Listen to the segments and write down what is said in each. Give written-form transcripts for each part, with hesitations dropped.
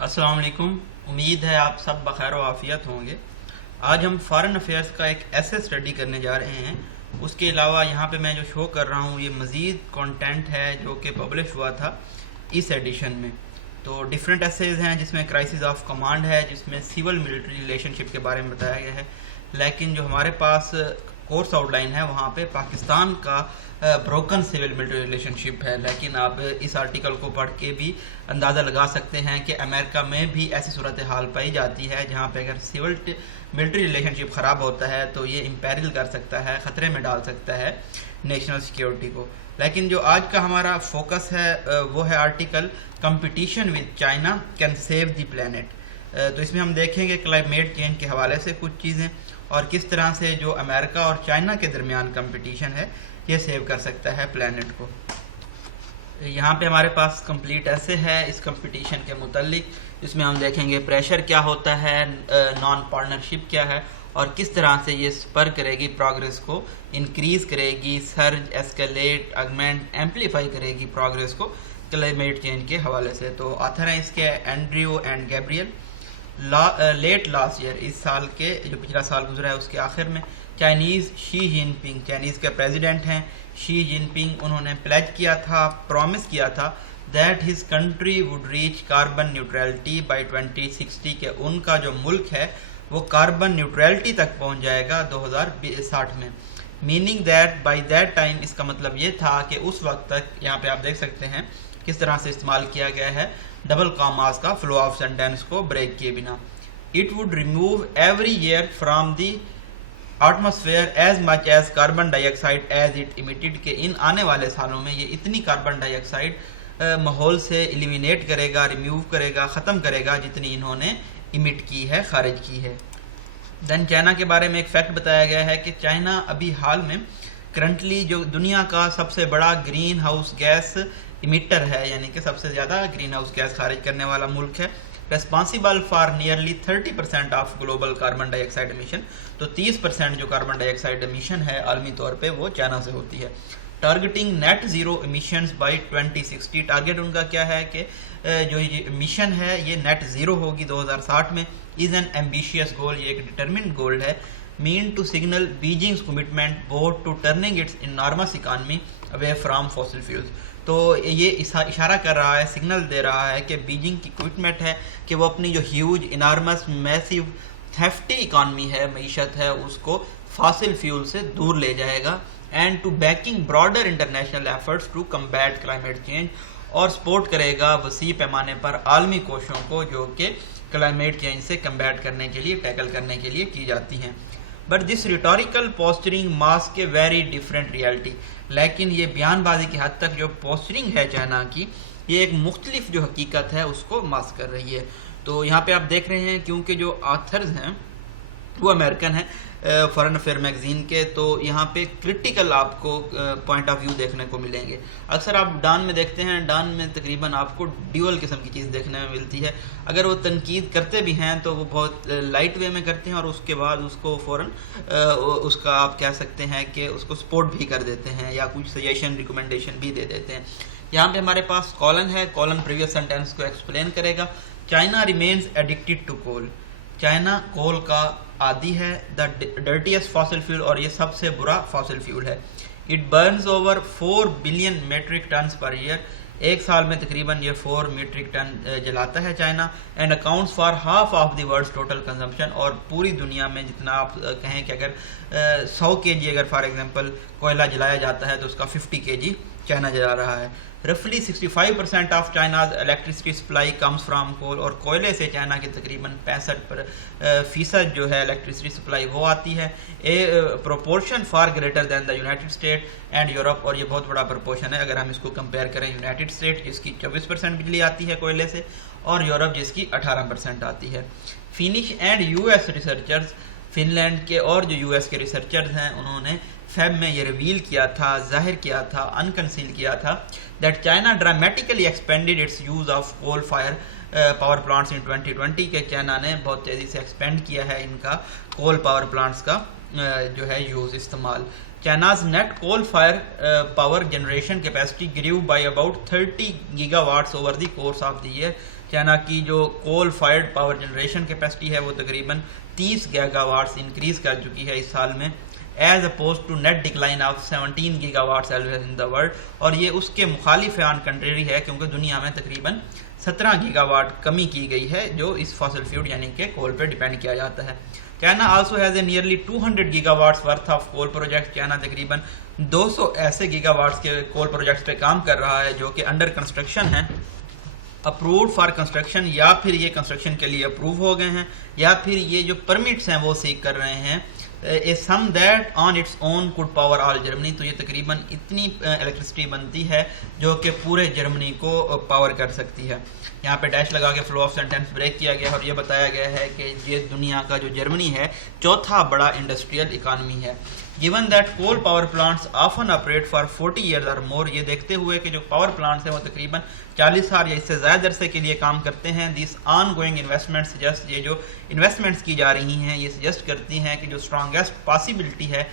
السلام علیکم. امید ہے آپ سب بخیر و عافیت ہوں گے. آج ہم فارن افیئرس کا ایک ایسے اسٹڈی کرنے جا رہے ہیں. اس کے علاوہ یہاں پہ میں جو شو کر رہا ہوں یہ مزید کانٹینٹ ہے جو کہ پبلش ہوا تھا اس ایڈیشن میں. تو ڈفرینٹ ایسیز ہیں جس میں کرائسس آف کمانڈ ہے، جس میں سول ملٹری ریلیشن شپ کے بارے میں بتایا گیا ہے. لیکن جو ہمارے پاس کورس آؤٹ لائن ہے وہاں پہ پاکستان کا بروکن سول ملٹری ریلیشن شپ ہے. لیکن آپ اس آرٹیکل کو پڑھ کے بھی اندازہ لگا سکتے ہیں کہ امریکہ میں بھی ایسی صورتحال پائی جاتی ہے جہاں پہ اگر سول ملٹری ریلیشن شپ خراب ہوتا ہے تو یہ امپیرل کر سکتا ہے، خطرے میں ڈال سکتا ہے نیشنل سیکیورٹی کو. لیکن جو آج کا ہمارا فوکس ہے وہ ہے article competition with China can save the planet. تو اس میں ہم دیکھیں گے کلائمیٹ چینج کے حوالے سے کچھ چیزیں اور کس طرح سے جو امریکہ اور چائنا کے درمیان کمپٹیشن ہے یہ سیو کر سکتا ہے پلانٹ کو. یہاں پہ ہمارے پاس کمپلیٹ ایسے ہے اس کمپٹیشن کے متعلق، جس میں ہم دیکھیں گے پریشر کیا ہوتا ہے، نان پارٹنرشپ کیا ہے اور کس طرح سے یہ سپر کرے گی پروگریس کو، انکریز کرے گی، سرج، ایسکیلیٹ، آگمنٹ، ایمپلیفائی کرے گی پروگریس کو کلائمیٹ چینج کے حوالے سے. تو آتھر ہیں اس کے Andrew and Gabriel. Late last year, اس سال کے جو پچھلا سال گزرا ہے اس کے آخر میں، چائنیز شی جن پنگ، چائنیز کے پریزیڈنٹ ہیں شی جن پنگ، انہوں نے پلیج کیا تھا، پرومس کیا تھا that his country would reach carbon neutrality by 2060 کہ ان کا جو ملک ہے وہ کاربن نیوٹرلٹی تک پہنچ جائے گا 2060 میں. Meaning that by that time, اس کا مطلب یہ تھا کہ اس وقت تک، یہاں پہ آپ دیکھ سکتے ہیں کس طرح سے استعمال کیا گیا ہے ڈبل کاماز کا فلو آف سینٹینس کو بریک کیے بنا. It would remove every air from the atmosphere as much as carbon dioxide as it emitted کہ ان آنے والے سالوں میں یہ اتنی کاربن ڈائی آکسائڈ ماحول سے ایلیمینیٹ کرے گا، ریموو کرے گا، ختم کرے گا جتنی انہوں نے امیٹ کی ہے، خارج کی ہے. دین چائنا کے بارے میں ایک فیکٹ بتایا گیا ہے کہ چائنا ابھی حال میں کرنٹلی جو دنیا کا سب سے بڑا گرین ہاؤس گیس امیٹر ہے، یعنی کہ سب سے زیادہ گرین ہاؤس گیس خارج کرنے والا ملک ہے، responsible for nearly 30% of global carbon dye oxide emission. تو 30% جو کاربن ڈائی آکسائڈ امیشن ہے عالمی طور پہ وہ چائنا سے ہوتی ہے. Targeting net zero emissions by 2060، target ان کا کیا ہے کہ جو یہ امیشن ہے یہ نیٹ زیرو ہوگی 2060 میں. از این ایمبیشیس گول، یہ ایک ڈٹرمنڈ گول ہے. Meant to signal Beijing's commitment toward to turning its enormous economy away from fossil fuels. تو یہ اشارہ کر رہا ہے، سگنل دے رہا ہے کہ بیجنگ کی کمٹمنٹ ہے کہ وہ اپنی جو huge enormous massive hefty economy ہے، معیشت ہے، اس کو فاسل فیول سے دور لے جائے گا. And to backing broader international efforts to combat climate change, اور سپورٹ کرے گا وسیع پیمانے پر عالمی کوششوں کو جو کہ کلائمیٹ چینج سے کمبیٹ کرنے کے لیے، ٹیکل کرنے کے لیے کی جاتی ہیں. But this rhetorical posturing masks a very different reality, لیکن یہ بیان بازی کی حد تک جو پوسچرنگ ہے چائنا کی، یہ ایک مختلف جو حقیقت ہے اس کو ماسک کر رہی ہے. تو یہاں پہ آپ دیکھ رہے ہیں کیونکہ جو آتھرز ہیں وہ امریکن ہیں فارن افیئر میگزین کے، تو یہاں پہ کرٹیکل آپ کو پوائنٹ آف ویو دیکھنے کو ملیں گے. اکثر آپ ڈان میں دیکھتے ہیں، ڈان میں تقریباً آپ کو ڈیول قسم کی چیز دیکھنے میں ملتی ہے. اگر وہ تنقید کرتے بھی ہیں تو وہ بہت لائٹ وے میں کرتے ہیں اور اس کے بعد اس کو فوراً اس کا آپ کہہ سکتے ہیں کہ اس کو سپورٹ بھی کر دیتے ہیں یا کچھ سجیشن ریکمنڈیشن بھی دے دیتے ہیں. یہاں پہ ہمارے پاس کالن ہے، کالن پریویس سینٹینس کو ایکسپلین کرے گا. China remains addicted to coal, China coal کا عادی ہے، دا ڈرٹیسٹ فاسل فیول، اور یہ سب سے برا فاسل فیول ہے. It burns over 4 billion metric tons per year, ایک سال میں تقریباً یہ 4 میٹرک ٹن جلاتا ہے China. And accounts for half of the world total consumption, اور پوری دنیا میں جتنا آپ کہیں کہ اگر 100 kg اگر فار ایگزامپل کوئلہ جلایا جاتا ہے تو اس کا 50 kg چائنا جلا رہا ہے. رفلی 65% of China's electricity supply comes from coal, اور کوئلے سے چائنا کے تقریباً 65% جو ہے الیکٹریسٹی سپلائی وہ آتی ہے. A proportion far greater than the United State and Europe, اور یہ بہت بڑا پروپورشن ہے اگر ہم اس کو کمپیئر کریں یونائٹڈ اسٹیٹ جس کی 24% بجلی آتی ہے کوئلے سے، اور یورپ جس کی 18% آتی ہے. Finnish and U S researchers, Finland کے اور جو یو ایس کے ریسرچرز ہیں، انہوں نے فیب میں یہ ریویل کیا تھا، ظاہر کیا تھا، انکنسیل کیا تھا that China dramatically expanded its use of coal fire power plants in 2020 کہ چائنا نے بہت تیزی سے ایکسپینڈ کیا ہے ان کا کول پاور پلانٹس کا جو ہے یوز، استعمال. China's net coal-fired power generation capacity grew by about 30 gigawatts over the course of the year. China کی جو کول فائرڈ پاور جنریشن کیپیسٹی ہے وہ تقریباً 30 گیگا واٹس انکریز کر چکی ہے اس سال میں، as opposed to net decline of 17 gigawatts in the world, اور یہ اس کے مخالف آن کنٹری ہے کیونکہ دنیا میں تقریباً 17 گیگا واٹ کمی کی گئی ہے جو اس فاسل فیوڈ یعنی کہ کول پہ ڈیپینڈ کیا جاتا ہے۔ China also has a nearly 200 gigawatts worth of coal project. China تقریباً 200 ایسے گیگا واٹس کے کول پروجیکٹس پہ کام کر رہا ہے جو کہ انڈر کنسٹرکشن ہیں، اپرووڈ فار کنسٹرکشن، یا پھر یہ کنسٹرکشن کے لیے اپروو ہو گئے ہیں، یا پھر یہ جو پرمٹس ہیں وہ سیک کر رہے ہیں۔ A sum that on its own could power all Germany, تو یہ تقریباً اتنی الیکٹرسٹی بنتی ہے جو کہ پورے جرمنی کو پاور کر سکتی ہے۔ یہاں پہ ڈیش لگا کے فلو آف سینٹینس بریک کیا گیا اور یہ بتایا گیا ہے کہ یہ دنیا کا جو جرمنی ہے چوتھا بڑا انڈسٹریل اکانومی ہے۔ given that coal power plants often operate for 40 years or more، یہ دیکھتے ہوئے کہ جو پاور پلانٹس ہیں وہ تقریباً 40 سال یا اس سے زائد عرصے کے لیے کام کرتے ہیں، these ongoing investments suggest، یہ جو انویسٹمنٹس کی جا رہی ہیں یہ سجیسٹ کرتی ہیں کہ جو اسٹرانگیسٹ پاسبلٹی ہے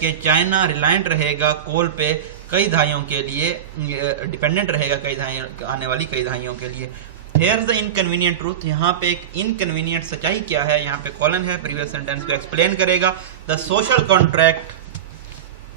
کہ چائنا ریلائنٹ رہے گا کول پہ کئی دہائیوں کے لیے، ڈیپینڈنٹ رہے گا کئی دہائیوں آنے والی کئی دہائیوں کے لیے۔ Here's the inconvenient truth، یہاں پہ ایک انکنوینئنٹ سچائی کیا ہے، یہاں پہ کولن ہے، پریویس سینٹینس کو ایکسپلین کرے گا۔ the social contract،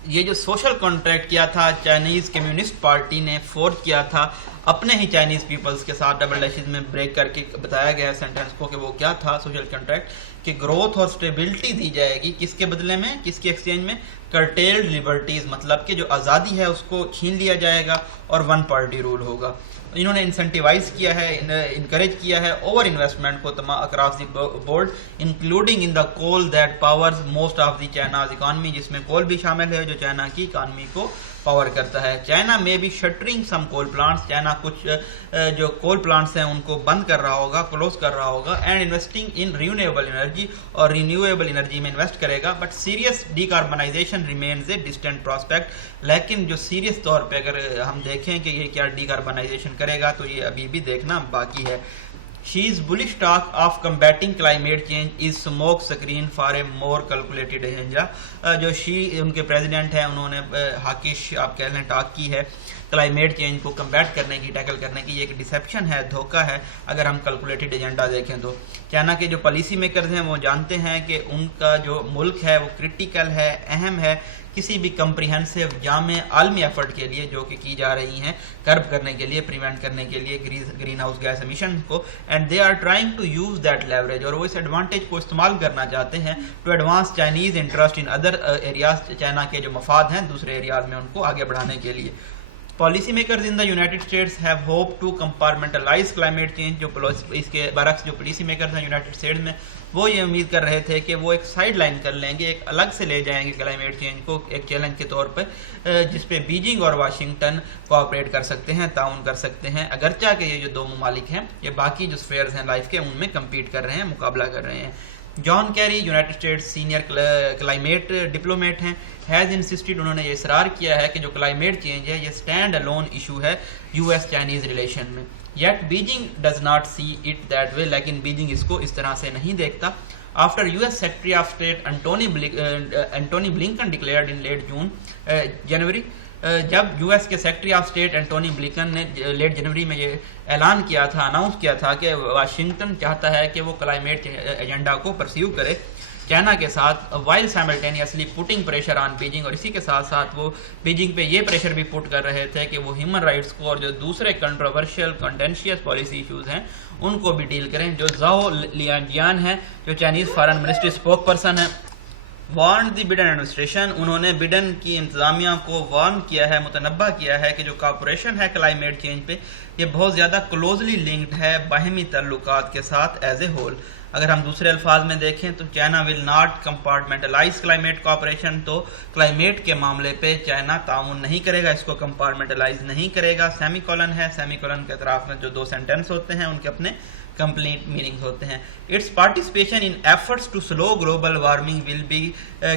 یہ جو سوشل کانٹریکٹ کیا تھا چائنیز کمیونسٹ پارٹی نے فورج کیا تھا اپنے ہی چائنیز پیپلز کے ساتھ، ڈبل ڈیشز میں بریک کر کے بتایا گیا ہے سینٹینس کو کہ وہ کیا تھا سوشل کانٹریکٹ، کہ گروتھ اور اسٹیبلٹی دی جائے گی کس کے بدلے میں، کس کی ایکسچینج میں، کرٹیلڈ لیبرٹیز، مطلب کہ جو آزادی ہے اس کو چھین لیا جائے گا اور ون پارٹی رول ہوگا۔ انہوں نے انسینٹیوائز کیا ہے، انکریج کیا ہے اوور انویسٹمنٹ کو تمام across the board, including in the coal that powers most of the China's economy, جس میں کول بھی شامل ہے جو چائنا کی اکانومی کو پاور کرتا ہے۔ چائنا میں بھی شٹرنگ سم کول پلانٹس، چائنا کچھ جو کول پلانٹس ہیں ان کو بند کر رہا ہوگا، کلوز کر رہا ہوگا، and investing in renewable energy, اور رینیویبل انرجی میں انویسٹ کرے گا، but serious decarbonization remains a distant prospect, لیکن جو سیریس طور پہ اگر ہم دیکھیں کہ یہ کیا ڈی کاربنائزیشن کرے گا تو یہ ابھی بھی دیکھنا باقی ہے۔ She's bullish talk of combating climate change is smoke screen for a more calculated agenda۔ جو ان کے پریزیڈنٹ ہیں انہوں نے ہاکش آپ کہہ لیں ٹاک کی ہے کلائمیٹ چینج کو کمبیٹ کرنے کی، ٹیکل کرنے کی، یہ ایک ڈسیپشن ہے، دھوکہ ہے اگر ہم کیلکولیٹڈ ایجنڈا دیکھیں تو۔ چائنا کے جو پالیسی میکرز ہیں وہ جانتے ہیں کہ ان کا جو ملک ہے وہ کرٹیکل ہے، اہم ہے کسی بھی کمپریہنسو جامع عالمی ایفرٹ کے لیے جو کہ کی جا رہی ہیں کرب کرنے کے لیے، پریونٹ کرنے کے لیے گرین ہاؤس گیس ایمیشن کو، and they are trying to use that leverage, اور وہ اس ایڈوانٹیج کو استعمال کرنا چاہتے ہیں to advance Chinese interest in other areas, China کے جو مفاد ہیں دوسرے ایریاز میں ان کو آگے بڑھانے کے لیے۔ Policy makers in the United States have hope to compartmentalize climate change, جو اس کے برعکس جو پالیسی میکرز ہیں یونائٹڈ اسٹیٹس میں وہ یہ امید کر رہے تھے کہ وہ ایک سائڈ لائن کر لیں گے، ایک الگ سے لے جائیں گے کلائمیٹ چینج کو ایک چیلنج کے طور پہ، جس پہ بیجنگ اور واشنگٹن کوآپریٹ کر سکتے ہیں، تعاون کر سکتے ہیں، اگرچہ کہ یہ جو دو ممالک ہیں یہ باقی جو سفیئرز ہیں لائف کے ان میں کمپیٹ کر رہے ہیں، مقابلہ کر رہے ہیں۔ John Kerry United States senior climate diplomat ہیں، ہیز انسسٹڈ، انہوں نے یہ اصرار کیا ہے کہ جو کلائمیٹ چینج ہے یہ اسٹینڈ الون ایشو ہے یو ایس چائنیز ریلیشن میں، yet Beijing does not see it that way, لیکن بیجنگ اس کو اس طرح سے نہیں دیکھتا۔ After U S secretary of state Antony Blinken declared in late January, جب یو ایس کے secretary of state Antony Blinken نے لیٹ جنوری میں یہ اعلان کیا تھا، اناؤنس کیا تھا کہ واشنگٹن چاہتا ہے کہ وہ کلائمیٹ ایجنڈا کو پرسیو کرے چائنا کے ساتھ، while simultaneously putting pressure on Beijing, اور اسی کے ساتھ ساتھ وہ بیجنگ پہ یہ پریشر بھی پٹ کر رہے تھے کہ وہ ہیومن رائٹس کو اور جو دوسرے کنٹروورشل کنٹینشیس پالیسی ایشوز ہیں ان کو بھی ڈیل کریں۔ جو زاؤ لیانجیان ہے جو Chinese foreign ministry spoke person ہے، وارن دی بڈن ایڈمنسٹریشن، انہوں نے بڈن کی انتظامیہ کو وارن کیا ہے، متنبہ کیا ہے کہ جو کارپوریشن ہے کلائمیٹ چینج پہ یہ بہت زیادہ کلوزلی لنکڈ ہے باہمی تعلقات کے ساتھ ایز اے ہول۔ اگر ہم دوسرے الفاظ میں دیکھیں تو China will not compartmentalise climate cooperation, تو کلائمیٹ کے معاملے پہ چائنا تعاون نہیں کرے گا، اس کو کمپارٹمنٹلائز نہیں کرے گا۔ سیمی کولن ہے، سیمی کولن کے اطراف میں جو دو سینٹینس ہوتے ہیں ان کے اپنے کمپلیٹ میننگز ہوتے ہیں۔ Its participation in efforts to slow global warming will be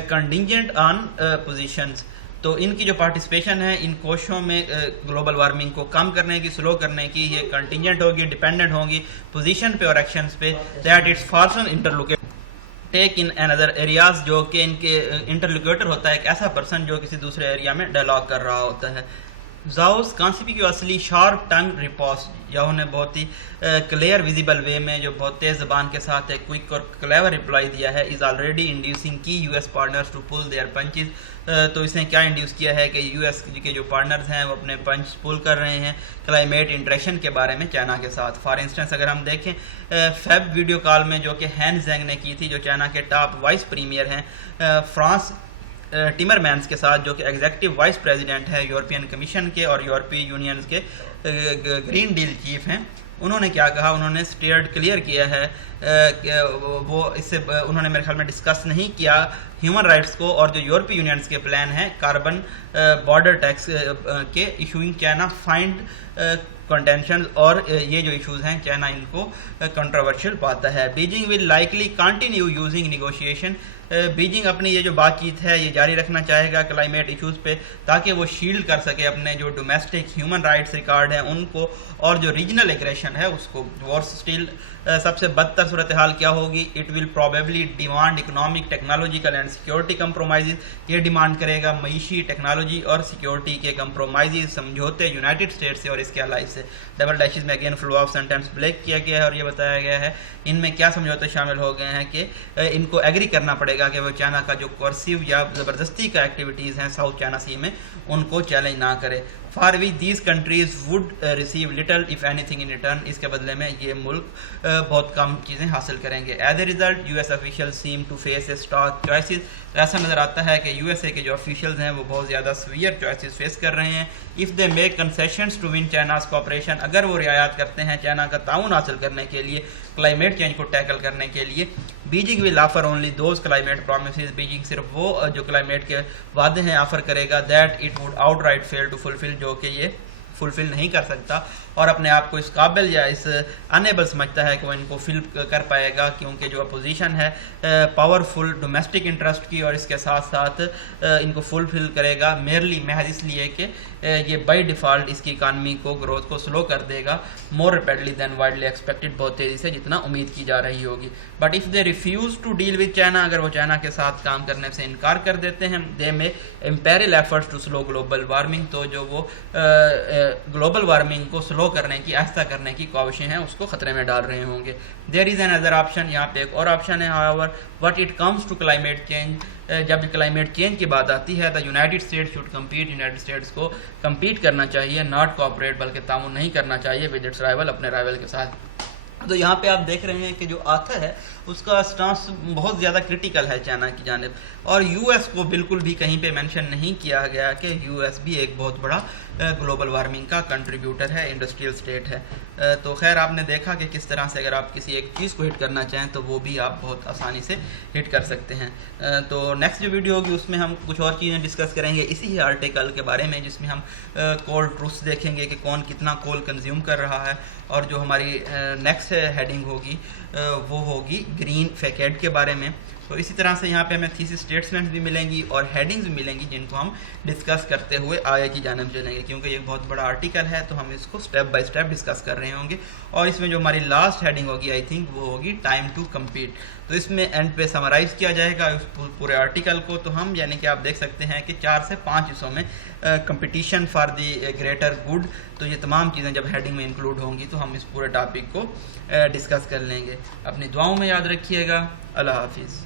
contingent on positions, تو ان کی جو پارٹیسپیشن ہے ان کوششوں میں گلوبل وارمنگ کو کم کرنے کی، سلو کرنے کی، یہ کنٹینجنٹ ہوگی، ڈیپینڈنٹ ہوگی پوزیشن پہ اور ایکشنز پہ، دیٹ اٹس فارسن انٹرلوکیٹ ٹیک ان ادر ایریاز، جو کہ ان کے انٹرلوکیٹر ہوتا ہے ایک ایسا پرسن جو کسی دوسرے ایریا میں ڈائلاگ کر رہا ہوتا ہے۔ زاؤس کانسپیکیوسلی شارپ ٹنگ ریپوس، یاہو نے بہت ہی کلیئر ویزیبل وے میں جو بہت تیز زبان کے ساتھ ایک کوئک اور کلیور رپلائی دیا ہے. Is already inducing key U S partners to pull their punches. تو اس نے کیا انڈیوس کیا ہے کہ یو ایس کے جو پارٹنرز ہیں وہ اپنے پنچ پل کر رہے ہیں کلائمیٹ انٹریکشن کے بارے میں چائنا کے ساتھ. فار انسٹنس اگر ہم دیکھیں فیب ویڈیو کال میں جو کہ ہین زینگ نے کی تھی، جو چائنا کے ٹاپ وائس پریمیئر ہیں، فرانس ٹیمر مینس کے ساتھ، جو کہ ایگزیکٹو وائس پریزیڈنٹ ہے یورپین کمیشن کے اور یورپی یونین کے گرین ڈیل چیف ہیں، انہوں نے کیا کہا؟ انہوں نے اسٹیئرڈ کلیئر کیا ہے کہ وہ اس سے انہوں نے میرے خیال میں ڈسکس نہیں کیا ہیومن رائٹس کو اور جو یورپی یونینس کے پلان ہیں کاربن بارڈر ٹیکس کے ایشوئنگ چائنا فائنڈ کنٹینشن، اور یہ جو ایشوز ہیں چائنا ان کو کنٹروورشل پاتا ہے. Beijing will likely continue using negotiation. Beijing اپنی یہ جو بات چیت ہے یہ جاری رکھنا چاہے گا کلائمیٹ ایشوز پہ، تاکہ وہ شیلڈ کر سکے اپنے جو ڈومیسٹک ہیومن رائٹس ریکارڈ ہیں ان کو اور جو ریجنل ایگریشن ہے اس کو. وارس اسٹیل سب سے بدتر صورتحال کیا ہوگی؟ It will probably demand economic technological and security compromises. یہ ڈیمانڈ کرے گا معیشی ٹیکنالوجی اور سیکورٹی کے کمپرومائزز، سمجھوتے یونائٹڈ اسٹیٹس سے اور اس کے الائز سے. ڈبل ڈیشز میں again flu of sentence break کیا گیا ہے اور یہ بتایا گیا ہے ان میں کیا سمجھوتے شامل ہو گئے ہیں کہ ان کو ایگری کرنا پڑے گا کہ وہ چائنا کا جو کورسیو یا زبردستی کا ایکٹیویٹیز ہیں ساؤتھ چائنا سی میں ان کو چیلنج نہ کرے. For which these countries would receive little of anything in return. اس کے بدلے میں یہ ملک بہت کم چیزیں حاصل کریں گے. As a result U S official seem to face a stark choices. ایسا نظر آتا ہے کہ یو ایس اے کے جو آفیشیلز ہیں وہ بہت زیادہ سویئر چوائسیز فیس کر رہے ہیں. If they make concessions to win China's cooperation. اگر وہ رعایت کرتے ہیں چائنا کا تعاون حاصل کرنے کے لیے، کلائمیٹ چینج کو ٹیکل کرنے کے لیے، Beijing will offer only those climate promises. Beijing صرف وہ جو کلائمیٹ کے وعدے ہیں آفر کرے گا that it would outright fail to fulfil, جو کہ یہ فلفل نہیں کر سکتا اور اپنے آپ کو اس قابل یا اس انیبل سمجھتا ہے کہ وہ ان کو فل کر پائے گا، کیونکہ جو اپوزیشن ہے پاورفل ڈومیسٹک انٹرسٹ کی اور اس کے ساتھ ساتھ ان کو فلفل کرے گا میرلی محض اس لیے کہ یہ بائی ڈیفالٹ اس کی اکانومی کو گروتھ کو سلو کر دے گا مور ریپیڈلی دین وائڈلی ایکسپیکٹڈ، بہت تیزی سے جتنا امید کی جا رہی ہوگی. But if they refuse to deal with China, اگر وہ چائنا کے ساتھ کام کرنے سے انکار کر دیتے ہیں، they may imperil efforts to slow global warming. تو جو وہ گلوبل وارمنگ کو سلو کرنے کی، آہستہ کرنے کی کوششیں ہیں اس کو خطرے میں ڈال رہے ہوں گے. دیر از این ادر آپشن. یہاں پہ ایک اور آپشن ہے. however what it comes to climate change، جب کلائمیٹ چینج کی بات آتی ہے تو United states should compete. United States کو کمپیٹ کرنا چاہیے، ناٹ کوآپریٹ، بلکہ تعاون نہیں کرنا چاہیے ود اٹس رائول، اپنے رائول کے ساتھ. تو یہاں پہ آپ دیکھ رہے ہیں کہ جو آتھر ہے اس کا سٹانس بہت زیادہ کرٹیکل ہے چائنا کی جانب، اور یو ایس کو بالکل بھی کہیں پہ مینشن نہیں کیا گیا کہ یو ایس بھی ایک بہت بڑا گلوبل وارمنگ کا کنٹریبیوٹر ہے، انڈسٹریل اسٹیٹ ہے. تو خیر آپ نے دیکھا کہ کس طرح سے اگر آپ کسی ایک چیز کو ہٹ کرنا چاہیں تو وہ بھی آپ بہت آسانی سے ہٹ کر سکتے ہیں. تو نیکسٹ جو ویڈیو ہوگی اس میں ہم کچھ اور چیزیں ڈسکس کریں گے اسی ہی آرٹیکل کے بارے میں، جس میں ہم کول ٹروتھس دیکھیں گے کہ کون کتنا کول کنزیوم کر رہا ہے. اور جو ہماری نیکسٹ ہیڈنگ ہوگی وہ ہوگی گرین فیکیٹ کے بارے میں. تو اسی طرح سے یہاں پہ ہمیں تھیسس اسٹیٹمنٹس بھی ملیں گی اور ہیڈنگز بھی ملیں گی جن کو ہم ڈسکس کرتے ہوئے آگے کی جانب چلیں گے، کیونکہ یہ بہت بڑا آرٹیکل ہے تو ہم اس کو سٹیپ بائی سٹیپ ڈسکس کر رہے ہوں گے. اور اس میں جو ہماری لاسٹ ہیڈنگ ہوگی آئی تھنک وہ ہوگی ٹائم ٹو کمپیٹ. تو اس میں اینڈ پہ سمرائز کیا جائے گا اس پورے آرٹیکل کو. تو ہم یعنی کہ آپ دیکھ سکتے ہیں کہ 4 سے 5 حصوں میں competition for the greater good. تو یہ تمام چیزیں جب ہیڈنگ میں انکلوڈ ہوں گی تو ہم اس پورے ٹاپک کو ڈسکس کر لیں گے. اپنی دعاؤں میں یاد رکھیے گا. اللہ حافظ.